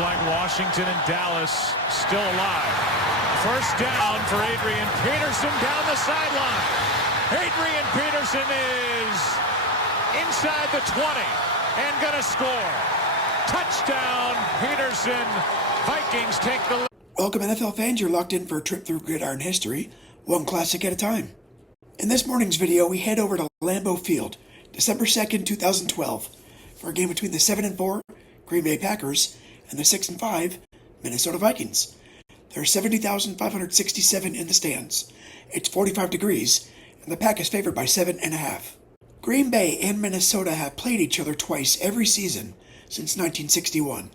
like Washington and Dallas still alive. First down for Adrian Peterson down the sideline. Adrian Peterson is inside the 20 and going to score. Touchdown, Peterson. Vikings take the lead. Welcome, NFL fans. You're locked in for a trip through gridiron history, one classic at a time. In this morning's video, we head over to Lambeau Field, December 2nd, 2012, for a game between the 7-4 Green Bay Packers and the 6-5 Minnesota Vikings. There are 70,567 in the stands. It's 45 degrees, and the Pack is favored by 7.5. Green Bay and Minnesota have played each other twice every season since 1961,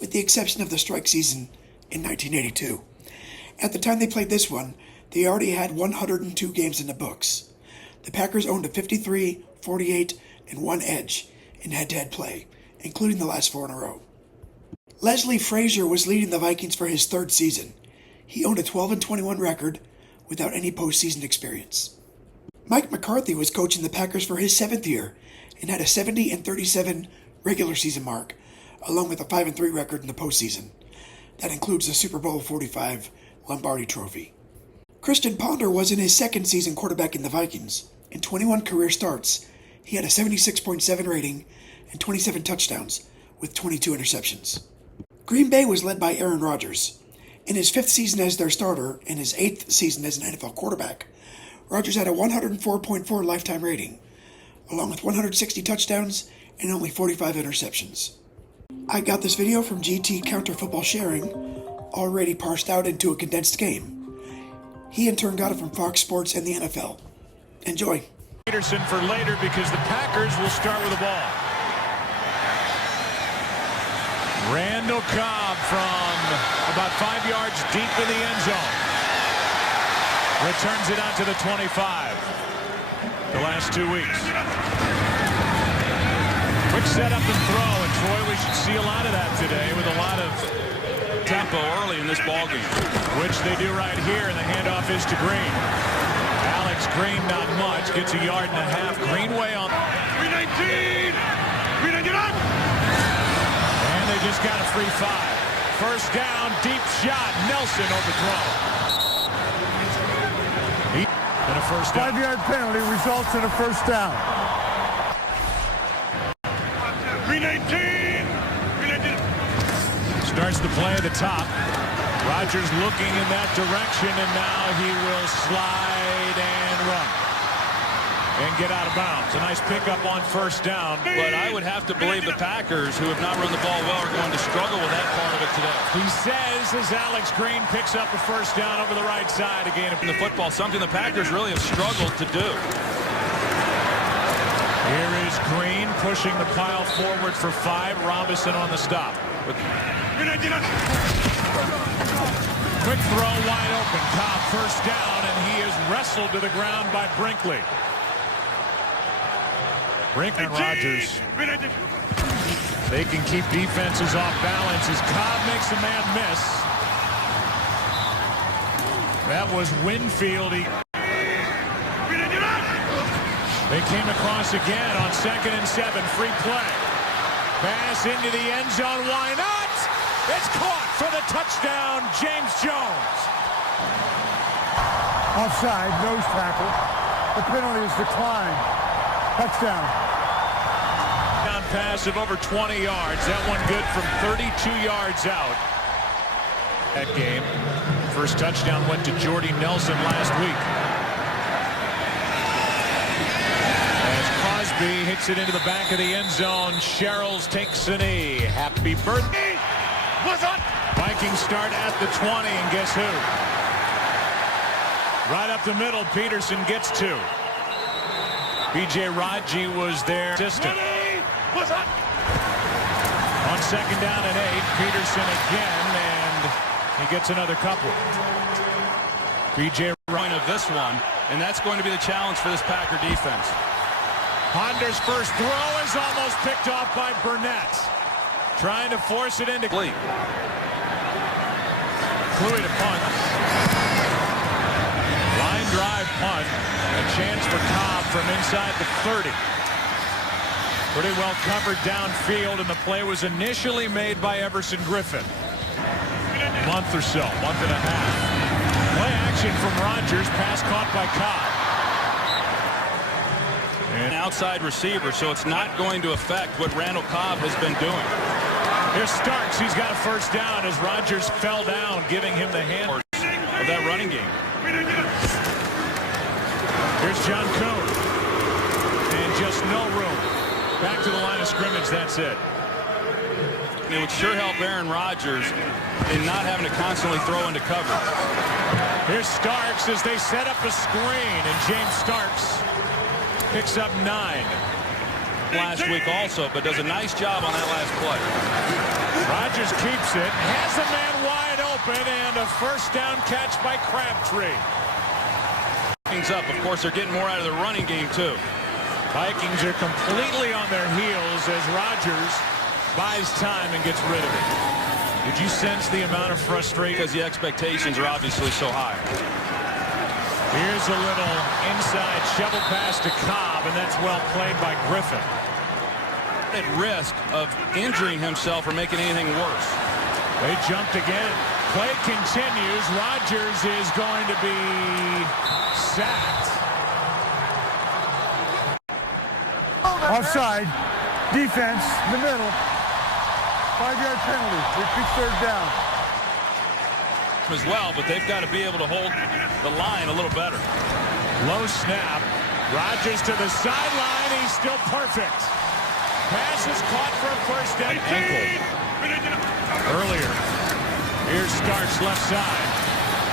with the exception of the strike season in 1982. At the time they played this one, they already had 102 games in the books. The Packers owned a 53, 48, and 1 edge in head-to-head play, including the last 4 in a row. Leslie Frazier was leading the Vikings for his 3rd season. He owned a 12-21 record without any postseason experience. Mike McCarthy was coaching the Packers for his 7th year and had a 70-37 regular season mark, along with a 5-3 record in the postseason. That includes the Super Bowl 45 Lombardi Trophy. Christian Ponder was in his 2nd season quarterback in the Vikings. In 21 career starts, he had a 76.7 rating and 27 touchdowns with 22 interceptions. Green Bay was led by Aaron Rodgers. In his 5th season as their starter and his 8th season as an NFL quarterback, Rodgers had a 104.4 lifetime rating, along with 160 touchdowns and only 45 interceptions. I got this video from GT Counter Football Sharing, already parsed out into a condensed game. He in turn got it from Fox Sports and the NFL. Enjoy. Peterson for later because the Packers will start with the ball. Randall Cobb from about 5 yards deep in the end zone. Returns it out to the 25. The last 2 weeks. Quick setup and throw, and Troy, we should see a lot of that today with a lot of tempo early in this ballgame. Which they do right here, and the handoff is to Green. Alex Green, not much, gets a yard and a half. Greenway on 319. 319. And they just got a free 5. First down, deep shot. Nelson overthrown. And a first down. 5-yard penalty results in a first down. 319. Starts the play at the top. Rodgers looking in that direction, and now he will slide and run and get out of bounds. A nice pickup on first down. But I would have to believe the Packers, who have not run the ball well, are going to struggle with that part of it today. He says as Alex Green picks up a first down over the right side again. In the football, something the Packers really have struggled to do. Here is Green pushing the pile forward for 5. Robinson on the stop. Quick throw wide open. Cobb first down, and he is wrestled to the ground by Brinkley. Brinkley and Rodgers. They can keep defenses off balance as Cobb makes a man miss. That was Winfield. They came across again on 2nd and 7. Free play. Pass into the end zone. Why not? It's caught for the touchdown, James Jones. Offside, nose tackle. The penalty is declined. Touchdown. Down pass of over 20 yards. That one good from 32 yards out. That game. First touchdown went to Jordy Nelson last week. As Crosby hits it into the back of the end zone, Sherrills takes a knee. Happy birthday. Vikings start at the 20, and guess who? Right up the middle, Peterson gets 2. B.J. Raji was their assistant. On 2nd down and 8, Peterson again, and he gets another couple. B.J. Point of this one, and that's going to be the challenge for this Packer defense. Ponder's first throw is almost picked off by Burnett. Trying to force it into Lee. Cluey to punt. Line drive punt. A chance for Cobb from inside the 30. Pretty well covered downfield, and the play was initially made by Everson Griffin. Month or so, month and a half. Play action from Rodgers, pass caught by Cobb. An outside receiver, so it's not going to affect what Randall Cobb has been doing. Here's Starks. He's got a first down as Rodgers fell down, giving him the hand Of that running game. Here's John Kuhn. And just no room. Back to the line of scrimmage. That's it. It would sure help Aaron Rodgers in not having to constantly throw into coverage. Here's Starks as they set up a screen, and James Starks picks up 9. Last week also, but does a nice job on that last play. Rodgers keeps it, has a man wide open, and a first down catch by Crabtree. Vikings up. Of course, they're getting more out of the running game, too. Vikings are completely on their heels as Rodgers buys time and gets rid of it. Did you sense the amount of frustration? Because the expectations are obviously so high. Here's a little inside shovel pass to Cobb, and that's well played by Griffin. At risk of injuring himself or making anything worse. They jumped again. Play continues. Rodgers is going to be sacked. Offside. Defense, in the middle. 5-yard penalty. Repeat third down. As well, but they've got to be able to hold the line a little better. Low snap. Rodgers to the sideline. He's still perfect. Pass is caught for a first down. Ankle. Earlier. Here's Starks left side.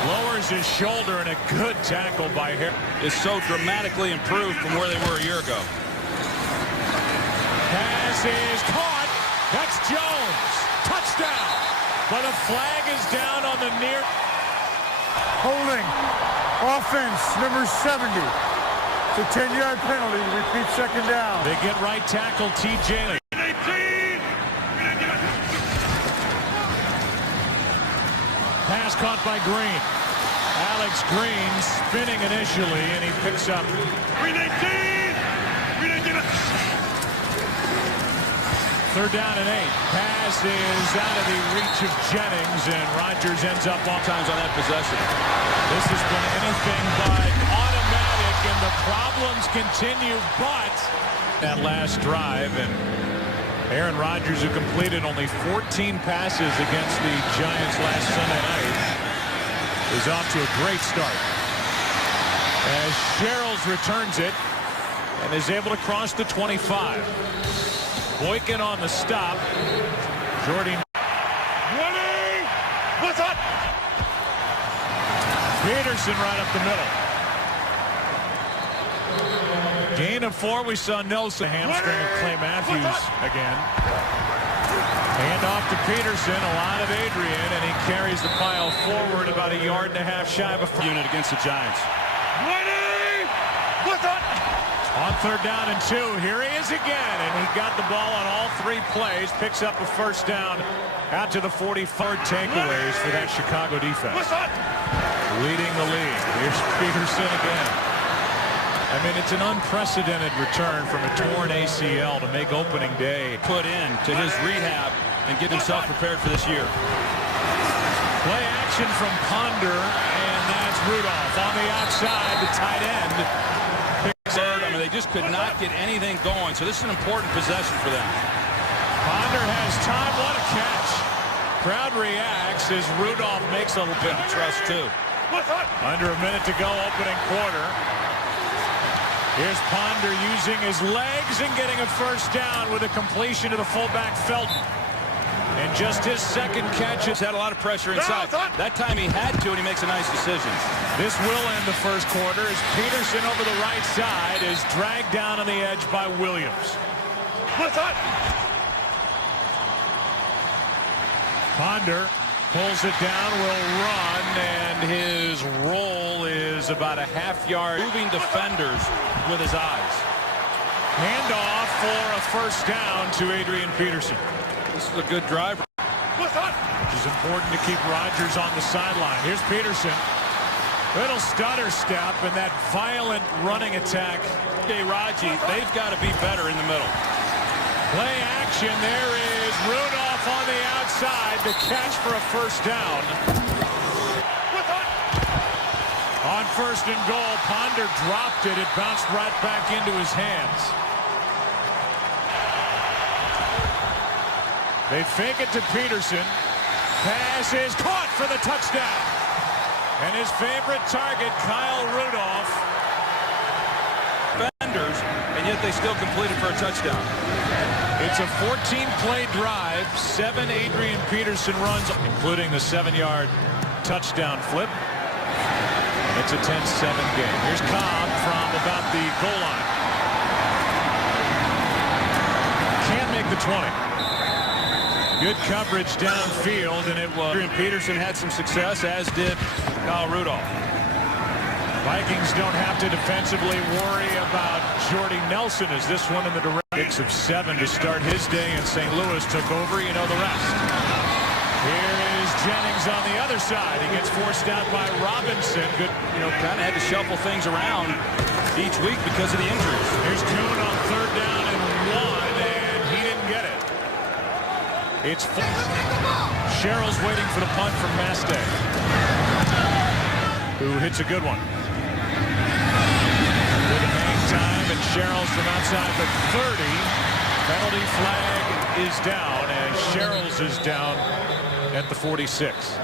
Lowers his shoulder, and a good tackle by him. Is so dramatically improved from where they were a year ago. Pass is caught. That's Jones. Touchdown. But a flag is down on the near. Holding. Offense, number 70. It's a 10-yard penalty. Repeat second down. They get right tackle TJ. Pass caught by Green. Alex Green spinning initially, and he picks up. Third down and 8. Pass is out of the reach of Jennings, and Rodgers ends up all times on that possession. This has been anything but automatic, and the problems continue, but that last drive, and Aaron Rodgers, who completed only 14 passes against the Giants last Sunday night, is off to a great start. As Sherrills returns it and is able to cross the 25. Boykin on the stop. Jordy. Running! What's up? Peterson right up the middle. Gain of 4. We saw Nelson hamstring of Clay Matthews again. Hand off to Peterson. A lot of Adrian, and he carries the pile forward about 1.5 yards shy of a unit against the Giants. What's up? On third down and 2, here he is again, and he got the ball on all 3 plays, picks up a first down out to the 44 takeaways for that Chicago defense. Leading the league. Here's Peterson again. I mean, it's an unprecedented return from a torn ACL to make opening day. Put in to his rehab and get himself prepared for this year. Play action from Ponder, and that's Rudolph on the outside, the tight end. I mean, they just could not get anything going, so this is an important possession for them. Ponder has time. What a catch. Crowd reacts as Rudolph makes a little bit of trust, too. Under a minute to go, opening quarter. Here's Ponder using his legs and getting a first down with a completion to the fullback Felton. And just his second catch. He's had a lot of pressure inside. That time he had to, and he makes a nice decision. This will end the first quarter as Peterson over the right side is dragged down on the edge by Williams. Ponder pulls it down, will run, and his roll is about a half-yard. Moving defenders with his eyes. Handoff for a first down to Adrian Peterson. This is a good driver. Which is important to keep Rodgers on the sideline. Here's Peterson. Little stutter step and that violent running attack. Okay, Raji, they've got to be better in the middle. Play action. There is Rudolph on the outside. The catch for a first down. On first and goal, Ponder dropped it. It bounced right back into his hands. They fake it to Peterson. Pass is caught for the touchdown. And his favorite target, Kyle Rudolph. Defenders, and yet they still completed for a touchdown. It's a 14-play drive. 7 Adrian Peterson runs, including the 7-yard touchdown flip. And it's a 10-7 game. Here's Cobb from about the goal line. Can't make the 20. Good coverage downfield, and it was. Adrian Peterson had some success, as did Kyle Rudolph. Vikings don't have to defensively worry about Jordy Nelson as this one in the direct of 7 to start his day in St. Louis took over. You know the rest. Here is Jennings on the other side. He gets forced out by Robinson. Good, Kind of had to shuffle things around each week because of the injuries. Here's Kuhn on 3rd down and 1, and he didn't get it. It's Sherrill's waiting for the punt from Mastay, who hits a good one. With a hang time, and Sherrill's from outside the 30. Penalty flag is down, and Sherrill's is down at the 46.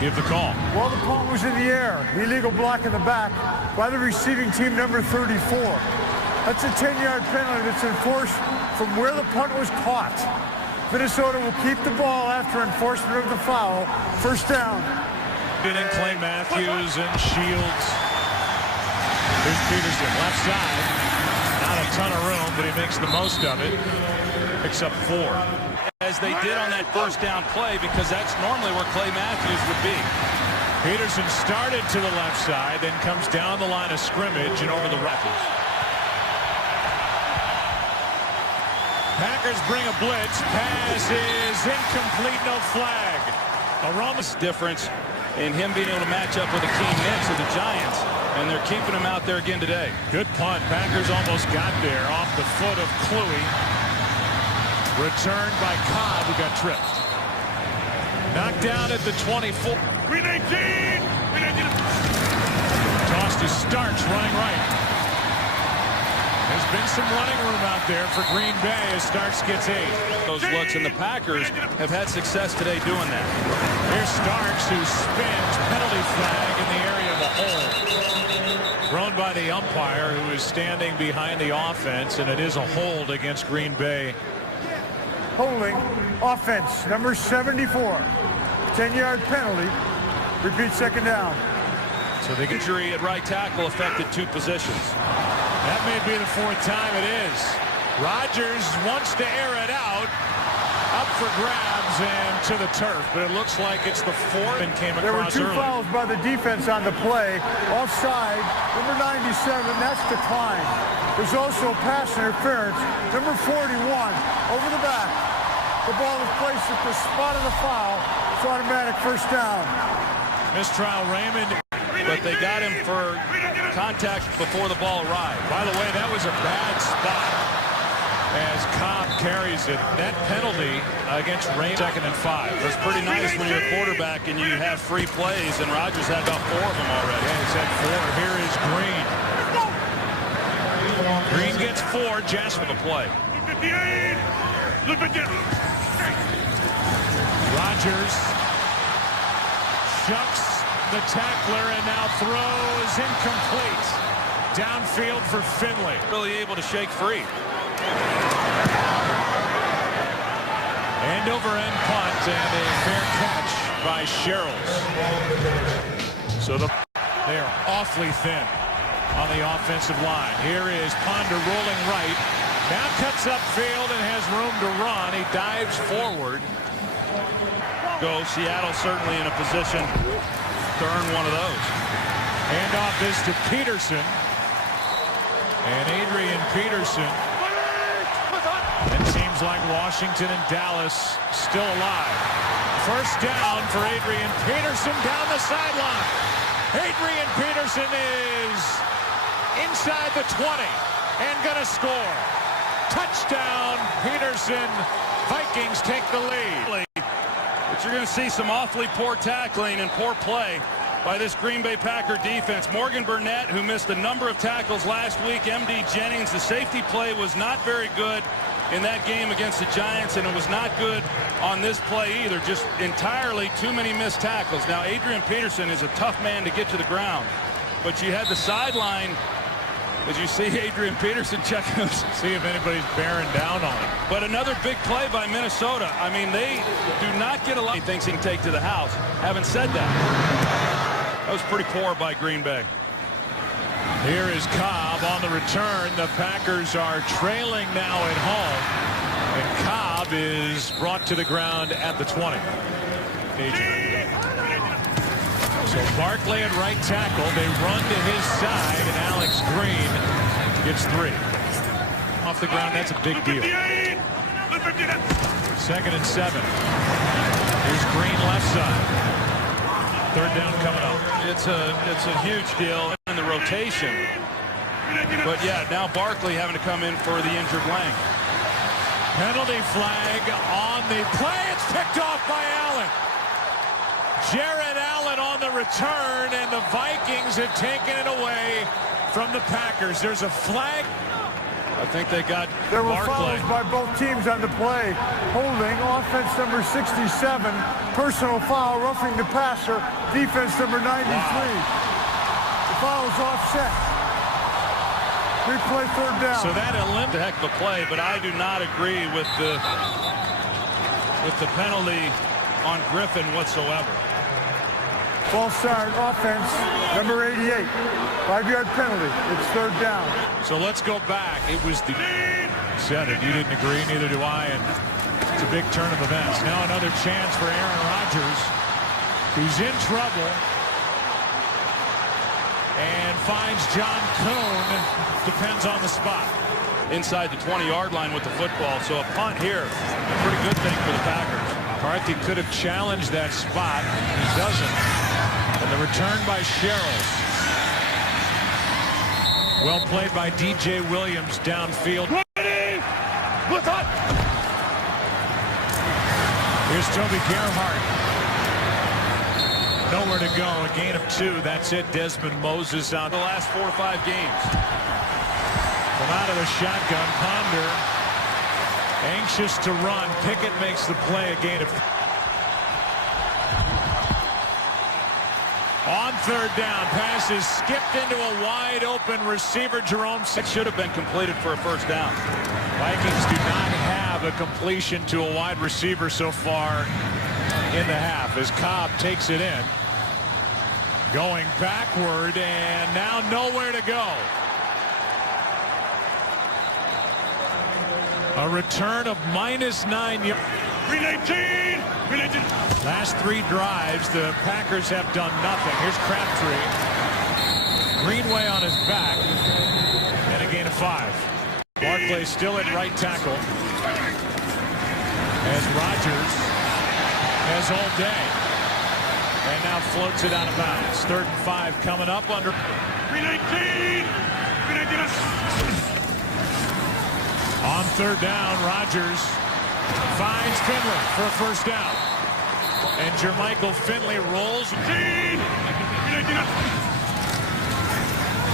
Give the call. Well, the punt was in the air. The illegal block in the back by the receiving team, number 34. That's a 10-yard penalty that's enforced from where the punt was caught. Minnesota will keep the ball after enforcement of the foul. First down. In Clay Matthews and Shields. Here's Peterson, left side. Not a ton of room, but he makes the most of it. Picks up 4. As they did on that first down play, because that's normally where Clay Matthews would be. Peterson started to the left side, then comes down the line of scrimmage and over the Raptors. Packers bring a blitz. Pass is incomplete, no flag. This difference in him being able to match up with the key mix of the Giants, and they're keeping him out there again today. Good punt. Packers almost got there off the foot of Kluey. Returned by Cobb, who got tripped. Knocked down at the 24. Toss to Starks, running right. There's been some running room out there for Green Bay as Starks gets 8. Those looks, and the Packers have had success today doing that. Here's Starks, who spins. Penalty flag in the area of the hole. Thrown by the umpire, who is standing behind the offense, and it is a hold against Green Bay. Holding offense, number 74. 10-yard penalty. Repeat, second down. So the Injury at right tackle affected 2 positions. That may be the 4th time it is. Rodgers wants to air it out. Up for grabs and to the turf, but it looks like it's the 4th and came There were across 2 early. fouls by the defense on the play. Offside, number 97, that's declined. There's also pass interference, number 41, over the back. The ball is placed at the spot of the foul. It's automatic first down. Mistrial Raymond. But they got him for contact before the ball arrived. By the way, that was a bad spot as Cobb carries it. That penalty against Raymond, 2nd and 5. It's pretty nice when you're a quarterback and you have free plays, and Rodgers had about 4 of them already. Yeah, he's had 4. Here is Green. Green gets 4. Jasper The play. Rodgers shucks the tackler and now throws incomplete. Downfield for Finley. Really able to shake free. End over end punt and a fair catch by Sherrills. So they are awfully thin on the offensive line. Here is Ponder rolling right. Now cuts upfield and has room to run. He dives forward. Go. Seattle certainly in a position to earn one of those. Handoff is to Peterson. And Adrian Peterson. It seems like Washington and Dallas still alive. First down for Adrian Peterson down the sideline. Adrian Peterson is inside the 20 and gonna score. Touchdown, Peterson. Vikings take the lead. But you're going to see some awfully poor tackling and poor play by this Green Bay Packer defense. Morgan Burnett, who missed a number of tackles last week. M.D. Jennings, the safety play was not very good in that game against the Giants, and it was not good on this play either. Just entirely too many missed tackles. Now, Adrian Peterson is a tough man to get to the ground, but you had the sideline, as you see Adrian Peterson checking out, see if anybody's bearing down on him. But another big play by Minnesota. I mean, they do not get a lot of things he can take to the house. Having said that was pretty poor by Green Bay. Here is Cobb on the return. The Packers are trailing now at home, and Cobb is brought to the ground at the 20. So Barkley at right tackle. They run to his side, and Alex Green gets 3. Off the ground, that's a big deal. 2nd and 7. Here's Green left side. 3rd down coming up. It's a huge deal in the rotation. But yeah, now Barkley having to come in for the injured Lang. Penalty flag on the play. It's picked off by Allen. Jared Allen on the return, and the Vikings have taken it away from the Packers. There's a flag. I think they got There were Barkley. fouls by both teams on the play. Holding, offense number 67. Personal foul, roughing the passer. Defense number 93. The foul is offset. Replay 3rd down. So that eliminates a heck of a play, but I do not agree with the penalty on Griffin whatsoever. False start, offense, number 88. 5-yard penalty. It's 3rd down. So let's go back. It was the said it. You didn't agree, neither do I, and it's a big turn of events. Now another chance for Aaron Rodgers, who's in trouble and finds John Kuhn. Depends on the spot. Inside the 20-yard line with the football, so a punt here, a pretty good thing for the Packers. McCarthy could have challenged that spot. He doesn't. And the return by Sherrills. Well played by D.J. Williams downfield. Here's Toby Gerhart. Nowhere to go. A gain of 2. That's it. Desmond Moses on The last 4 or 5 games. From out of the shotgun. Ponder anxious to run. Pickett makes the play. A gain of. On 3rd down, pass is skipped into a wide open receiver. Jerome. It should have been completed for a 1st down. Vikings do not have a completion to a wide receiver so far in the half as Cobb takes it in. Going backward, and now nowhere to go. A return of -9 yards. Last 3 drives, the Packers have done nothing. Here's Crabtree. Greenway on his back, and a gain of 5. Barkley still at right tackle, as Rodgers has all day, and now floats it out of bounds. 3rd and 5 coming up under. On 3rd down, Rodgers finds Finley for a 1st down. And Jermichael Finley rolls.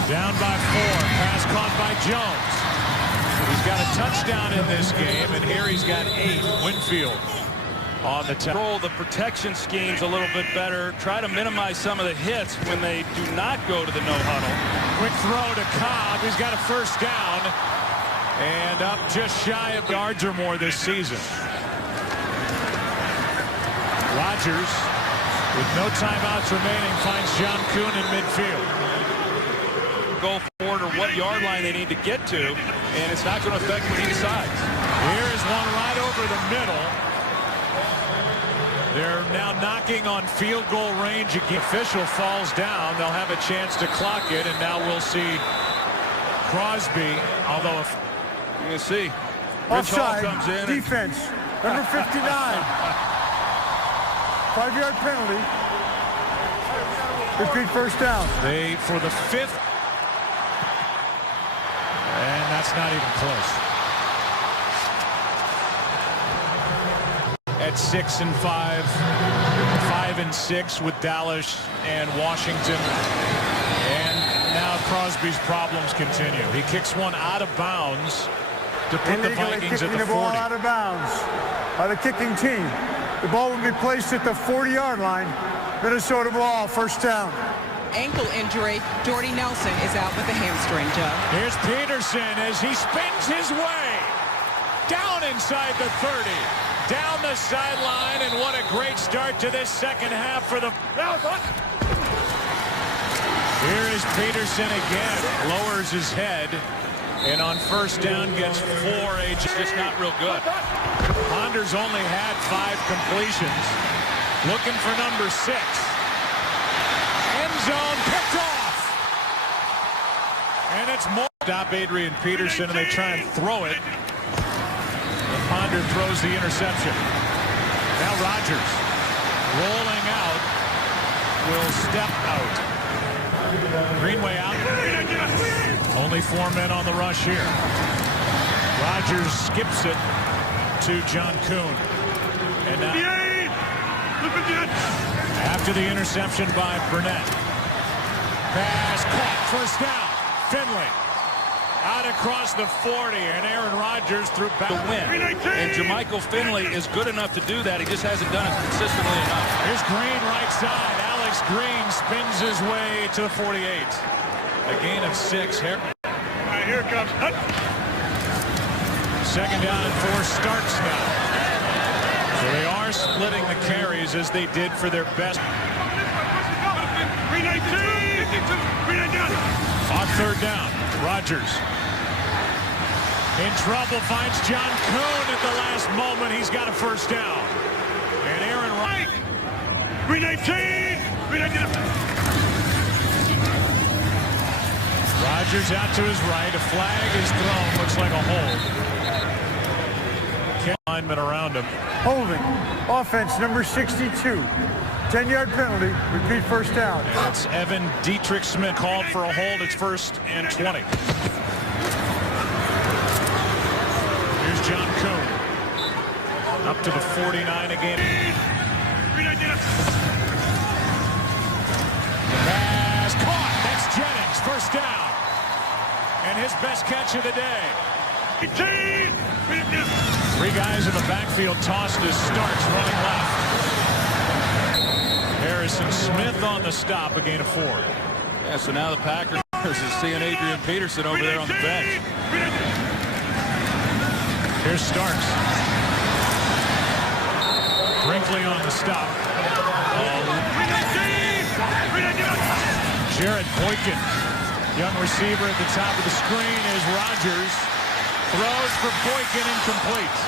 Down by 4. Pass caught by Jones. He's got a touchdown in this game, and here he's got 8. Winfield on the top. Control the protection schemes a little bit better. Try to minimize some of the hits when they do not go to the no huddle. Quick throw to Cobb. He's got a 1st down. And up just shy of yards or more this season. Rodgers, with no timeouts remaining, finds John Kuhn in midfield. Go forward or what yard line they need to get to, and it's not going to affect what he decides. Here is one right over the middle. They're now knocking on field goal range again. Official falls down. They'll have a chance to clock it, and now we'll see Crosby, although if you can see offside comes in. Defense number 59. 5-yard penalty. Repeat 1st down. They for the 5th, and that's not even close. at 6-5, 5-6 with Dallas and Washington. And now Crosby's problems continue. He kicks one out of bounds to put the Vikings at the 40. The ball out of bounds by the kicking team. The ball will be placed at the 40-yard line. Minnesota ball, first down. Ankle injury. Jordy Nelson is out with a hamstring, Joe. Here's Peterson as he spins his way down inside the 30, down the sideline, and what a great start to this second half for the... Here is Peterson again, lowers his head, and on first down gets 4. Just not real good. Ponders only had 5 completions, looking for number 6. End zone picked off, and it's more. Stop Adrian Peterson, and they try and throw it. And Ponder throws the interception. Now Rodgers rolling out, will step out. Greenway out. Only 4 men on the rush here. Rodgers skips it to John Kuhn. And now, after the interception by Burnett. Pass caught, first down. Finley out across the 40, and Aaron Rodgers threw back to win. And Jermichael Finley is good enough to do that. He just hasn't done it consistently enough. Here's Green right side. Alex Green spins his way to the 48. A gain of 6. Here it comes. Second down and 4 starts now. So they are splitting the carries as they did for their best. On third down, Rodgers in trouble, finds John Kuhn at the last moment. He's got a first down. And Aaron Wright. 319. Rodgers out to his right. A flag is thrown. Looks like a hold. Linemen around him. Holding. Offense number 62. 10-yard penalty. Repeat first down. And it's Evan Dietrich Smith called for a hold. It's 1st and 20. Here's John Kuhn. Up to the 49 again. The pass caught. That's Jennings. First down. And his best catch of the day. 3 guys in the backfield tossed as Starks running left. Harrison Smith on the stop, a gain of 4. Yeah, so now the Packers is seeing Adrian Peterson over there on the bench. Here's Starks. Brinkley on the stop. Jared Boykin, young receiver at the top of the screen, is Rodgers. Throws for Boykin, incomplete.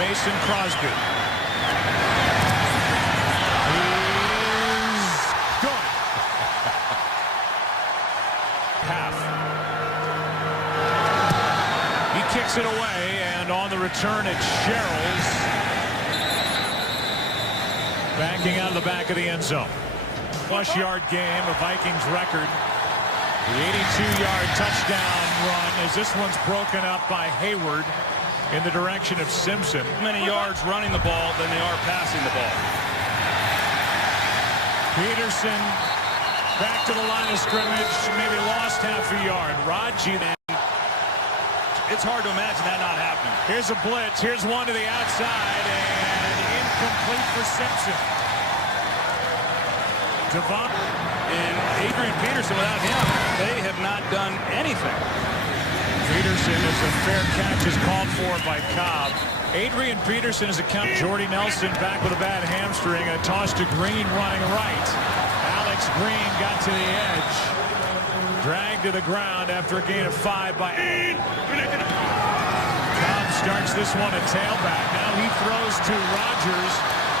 Mason Crosby. He's good. Half. He kicks it away, and on the return, it's Sherrills. Backing out of the back of the end zone. Plus-yard game, a Vikings record. The 82-yard touchdown run as this one's broken up by Hayward in the direction of Simpson. Many yards running the ball than they are passing the ball. Peterson back to the line of scrimmage, maybe lost half a yard. Raji then. It's hard to imagine that not happening. Here's a blitz. Here's one to the outside and incomplete for Simpson. Devon. And Adrian Peterson, without him, they have not done anything. Peterson is a fair catch is called for by Cobb. Adrian Peterson is a count. Jordy Nelson back with a bad hamstring. A toss to Green running right. Alex Green got to the edge. Dragged to the ground after a gain of 5 by Cobb starts this one at tailback. Now he throws to Rodgers.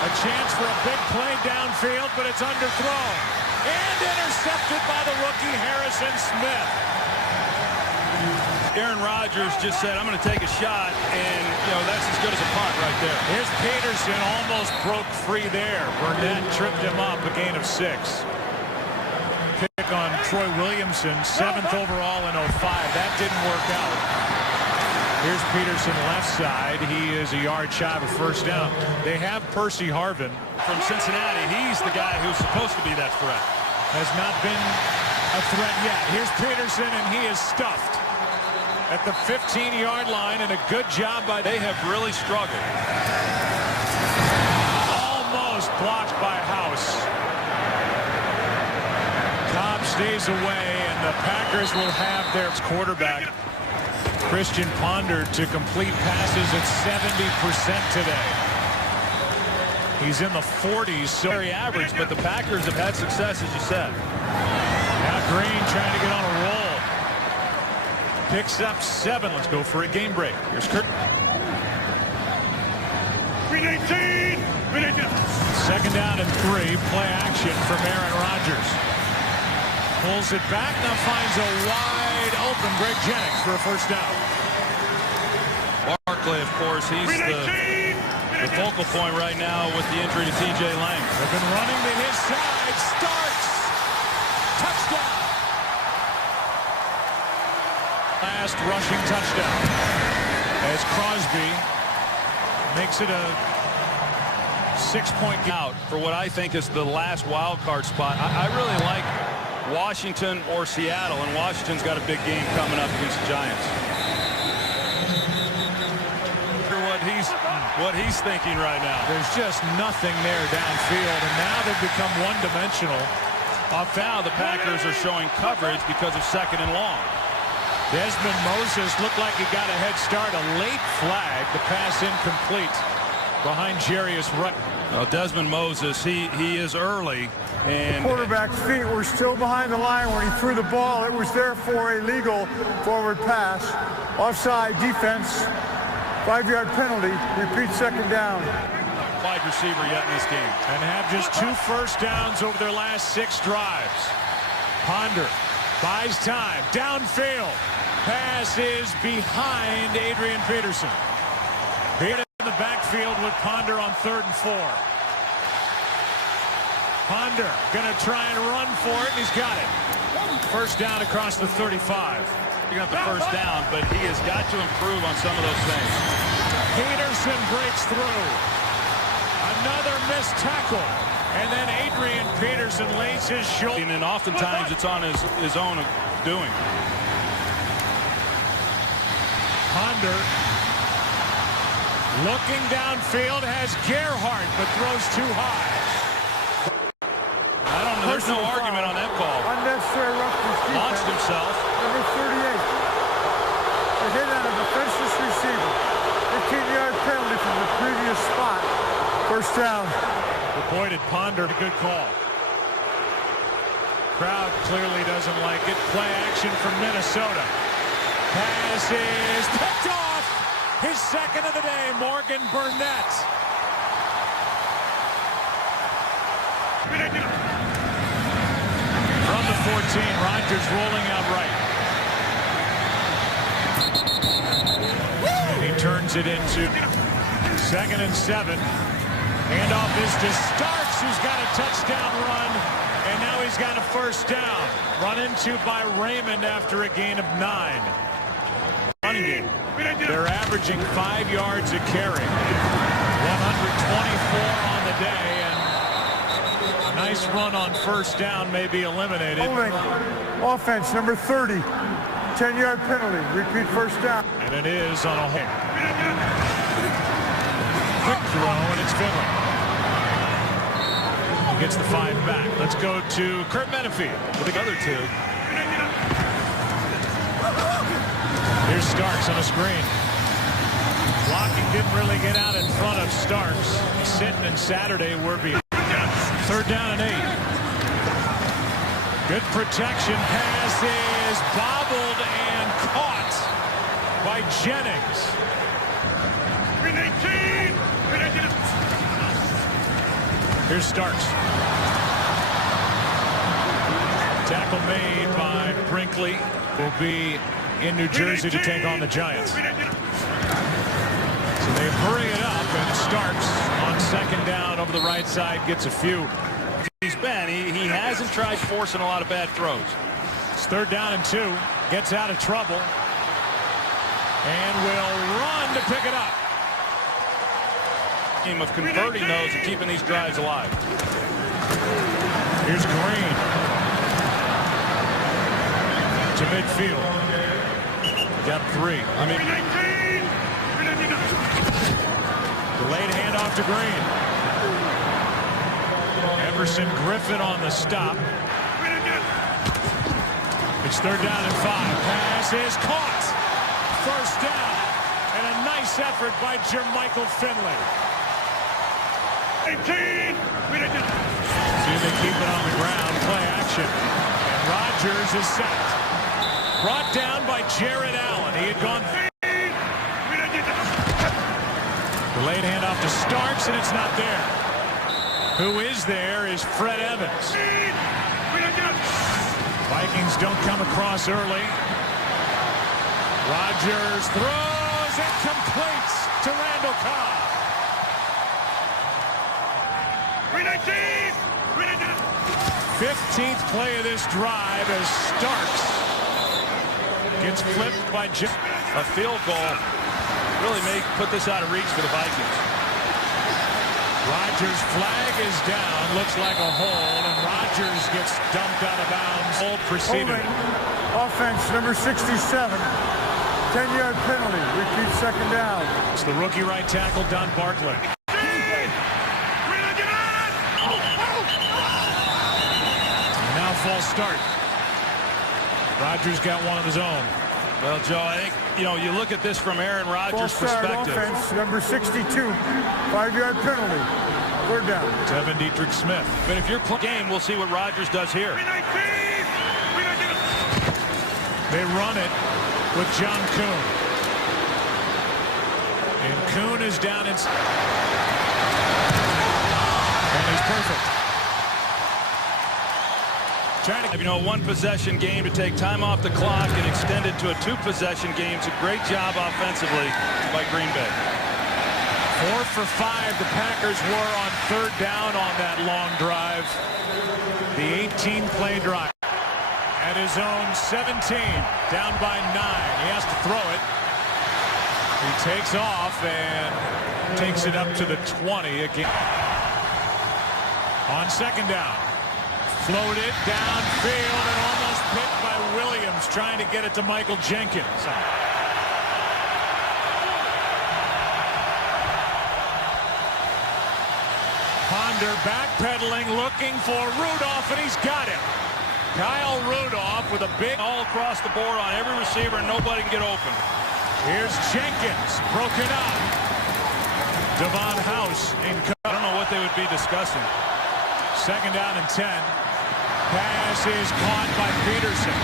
A chance for a big play downfield, but it's underthrown. And intercepted by the rookie Harrison Smith. Aaron Rodgers just said, I'm going to take a shot, and, that's as good as a punt right there. Here's Peterson, almost broke free there. Burnett tripped him up, a gain of 6. Pick on Troy Williamson, 7th overall in 05. That didn't work out. Here's Peterson left side. He is a yard shy of a first down. They have Percy Harvin from Cincinnati. He's the guy who's supposed to be that threat. Has not been a threat yet. Here's Peterson, and he is stuffed at the 15-yard line, and a good job by... They have really struggled. Almost blocked by House. Cobb stays away, and the Packers will have their quarterback, Christian Ponder, to complete passes at 70% today. He's in the 40s, so very average, but the Packers have had success, as you said. Now Green trying to get on a roll. Picks up 7. Let's go for a game break. Here's Kurt. Green 18! Green 18! Second down and 3. Play action from Aaron Rodgers. Pulls it back, now finds a wide open Greg Jennings for a first down. Barkley, of course, he's the focal point right now with the injury to T.J. Lang. They've been running to his side. Starks. Touchdown. Last rushing touchdown as Crosby makes it a 6-point out for what I think is the last wild card spot. I really like Washington or Seattle, and Washington's got a big game coming up against the Giants. What he's thinking right now. There's just nothing there downfield, and now they've become one-dimensional. Now the Packers are showing coverage because of second and long. Desmond Moses looked like he got a head start. A late flag. The pass incomplete behind Jarius Rutt. Well, Desmond Moses, he is early. And Quarterback's feet were still behind the line when he threw the ball. It was therefore a legal forward pass. Offside defense. 5-yard penalty. Repeat second down. Wide receiver yet in this game. And have just 2 first downs over their last 6 drives. Ponder buys time. Downfield. Pass is behind Adrian Peterson. Beat it in the backfield with Ponder on 3rd and 4. Ponder going to try and run for it, and he's got it. First down across the 35. He got the first down, but he has got to improve on some of those things. Peterson breaks through. Another missed tackle. And then Adrian Peterson lays his shoulder. And oftentimes it's on his own doing. Ponder looking downfield, has Gerhardt, but throws too high. I don't know. There's no argument on that call. Unnecessary roughness defense. Launched himself. Number 38. A hit on a defenseless receiver. 15-yard penalty from the previous spot. First down. But boy, did Ponder a good call. Crowd clearly doesn't like it. Play action from Minnesota. Pass is picked off. His second of the day, Morgan Burnett. From the 14, Rodgers rolling out right. And he turns it into 2nd and 7. Handoff is to Starks, who's got a touchdown run, and now he's got a first down. Run into by Raymond after a gain of 9. Running game. They're averaging 5 yards a carry. 124 on the day, and a nice run on first down may be eliminated. Holding. Offense, number 30. 10-yard penalty. Repeat first down. And it is on a hole. Quick throw, and it's Finley. He gets the 5 back. Let's go to Kurt Menefee with the other 2. Here's Starks on a screen. Blocking didn't really get out in front of Starks. Sitting and Saturday were behind. 3rd down and 8. Good protection. Pass is bobbled and caught by Jennings. Here's Starks. Tackle made by Brinkley. Will be in New Jersey to take on the Giants. So they hurry it up, and Starks on 2nd down over the right side gets a few. He hasn't tried forcing a lot of bad throws. It's 3rd down and 2. Gets out of trouble. and will run to pick it up. Team of converting those and keeping these drives alive. Here's Green to midfield. Got 3. Delayed handoff to Green. Emerson Griffin on the stop. It's 3rd down and 5. Pass is caught. 1st down. And a nice effort by Jermichael Finley. See if they keep it on the ground. Play action. And Rodgers is sacked. Brought down by Jared Allen. He had gone. Delayed handoff to Starks, and it's not there. Who is there is Fred Evans. Vikings don't come across early. Rodgers throws and completes to Randall Cobb. 15th play of this drive as Starks gets flipped by a field goal. Really may put this out of reach for the Vikings. Rodgers' flag is down. Looks like a hold, and Rodgers gets dumped out of bounds. Hold proceeded. Offense number 67. 10-yard penalty. Repeat 2nd down. It's the rookie right tackle, Don Barkley. Now false start. Rodgers got one of his own. Well, Joe, I think, you look at this from Aaron Rodgers' perspective. Offense, number 62, 5-yard penalty. 3rd down. Tevin Dietrich Smith. But if you're playing game, we'll see what Rodgers does here. They run it with John Kuhn. And Kuhn is down and he's perfect. Trying to, a 1-possession game to take time off the clock and extend it to a 2-possession game. It's a great job offensively by Green Bay. 4 for 5 the Packers were on 3rd down on that long drive. The 18-play drive. At his own 17, down by 9. He has to throw it. He takes off and takes it up to the 20 again. On 2nd down. Floated downfield and almost picked by Williams, trying to get it to Michael Jenkins. Ponder backpedaling, looking for Rudolph, and he's got him. Kyle Rudolph with a big all across the board on every receiver, and nobody can get open. Here's Jenkins, broken up. Devon House in. I don't know what they would be discussing. 2nd down and 10. Pass is caught by Peterson,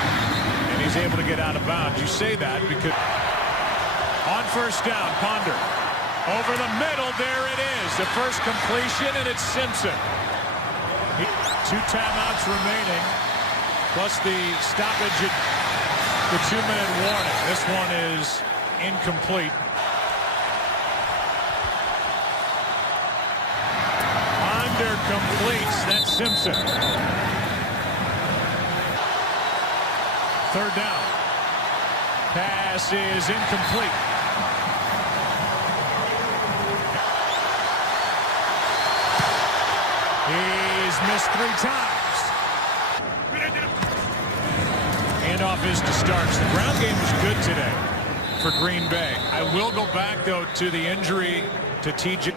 and he's able to get out of bounds. You say that because on 1st down, Ponder over the middle. There it is, the first completion, and it's Simpson. 2 timeouts remaining, plus the stoppage at the 2-minute warning. This one is incomplete. Ponder completes. That's Simpson. 3rd down. Pass is incomplete. He's missed 3 times. Handoff is to Starks. The ground game was good today for Green Bay. I will go back, though, to the injury to TJ.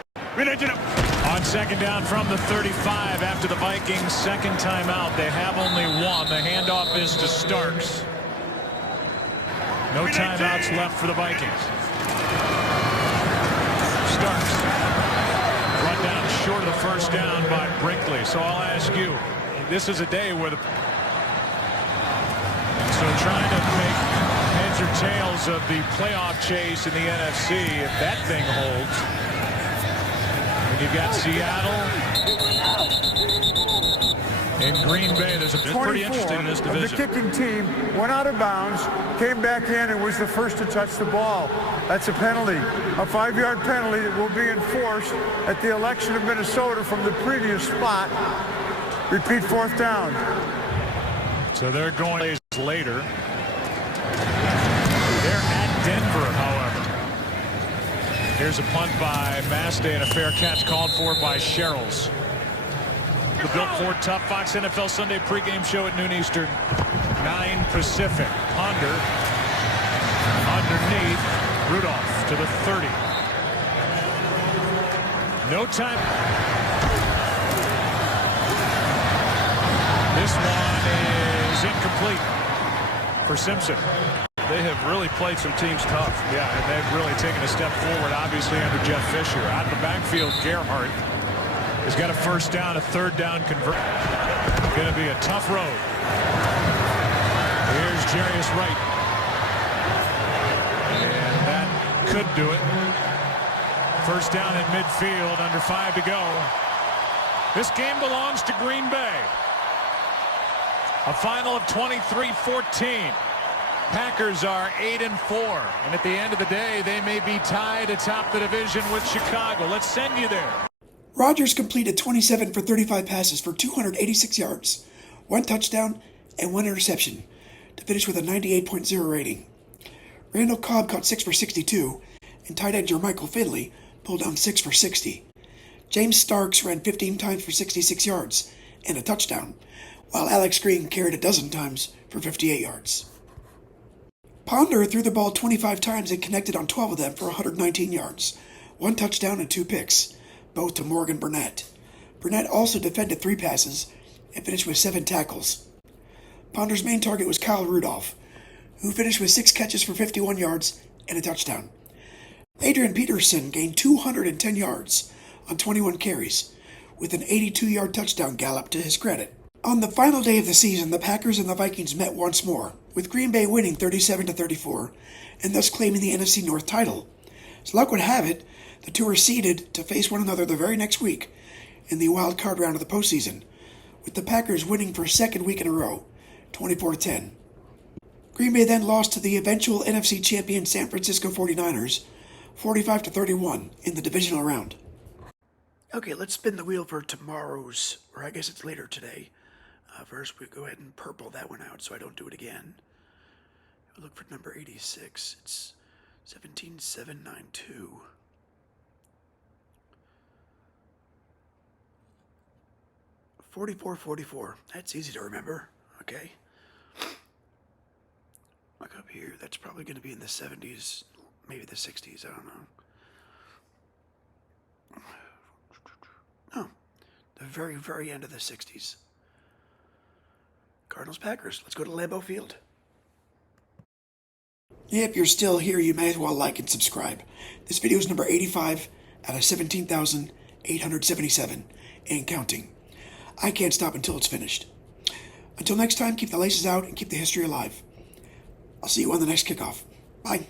On 2nd down from the 35 after the Vikings' 2nd timeout. They have only 1. The handoff is to Starks. No timeouts left for the Vikings. Starks brought down short of the 1st down by Brinkley. So I'll ask you, this is a day where trying to make heads or tails of the playoff chase in the NFC, if that thing holds. You've got Seattle and Green Bay. There's a pretty interesting in this division. The kicking team went out of bounds, came back in, and was the first to touch the ball. That's a penalty, a 5-yard penalty that will be enforced at the election of Minnesota from the previous spot. Repeat 4th down. So they're going later. They're at Denver, however. Here's a punt by Mastay and a fair catch called for by Sherrills. The Built Ford Tough Fox NFL Sunday pregame show at noon Eastern, 9 Pacific. Ponder underneath. Rudolph to the 30. No time. This one is incomplete for Simpson. They have really played some teams tough. Yeah, and they've really taken a step forward, obviously, under Jeff Fisher. Out of the backfield, Gerhardt has got a first down, a third down convert. Going to be a tough road. Here's Jarius Wright. And that could do it. First down in midfield, under 5 to go. This game belongs to Green Bay. A final of 23-14. Packers are 8-4, and at the end of the day, they may be tied atop the division with Chicago. Let's send you there. Rodgers completed 27 for 35 passes for 286 yards, 1 touchdown, and 1 interception to finish with a 98.0 rating. Randall Cobb caught 6 for 62, and tight end Jermichael Finley pulled down 6 for 60. James Starks ran 15 times for 66 yards and a touchdown, while Alex Green carried a dozen times for 58 yards. Ponder threw the ball 25 times and connected on 12 of them for 119 yards, 1 touchdown and 2 picks, both to Morgan Burnett. Burnett also defended 3 passes and finished with 7 tackles. Ponder's main target was Kyle Rudolph, who finished with 6 catches for 51 yards and a touchdown. Adrian Peterson gained 210 yards on 21 carries, with an 82-yard touchdown gallop to his credit. On the final day of the season, the Packers and the Vikings met once more, with Green Bay winning 37-34 and thus claiming the NFC North title. As luck would have it, the two are seeded to face one another the very next week in the wild card round of the postseason, with the Packers winning for a second week in a row, 24-10. Green Bay then lost to the eventual NFC champion San Francisco 49ers, 45-31 in the divisional round. Okay, let's spin the wheel for tomorrow's, or I guess it's later today. First, we go ahead and purple that one out so I don't do it again. We'll look for number 86. It's 17792. $44.44. That's easy to remember. Okay. Look up here. That's probably going to be in the 70s, maybe the 60s. I don't know. No, the very, very end of the 60s. Cardinals-Packers. Let's go to Lambeau Field. If you're still here, you may as well like and subscribe. This video is number 85 out of 17,877 and counting. I can't stop until it's finished. Until next time, keep the laces out and keep the history alive. I'll see you on the next kickoff. Bye.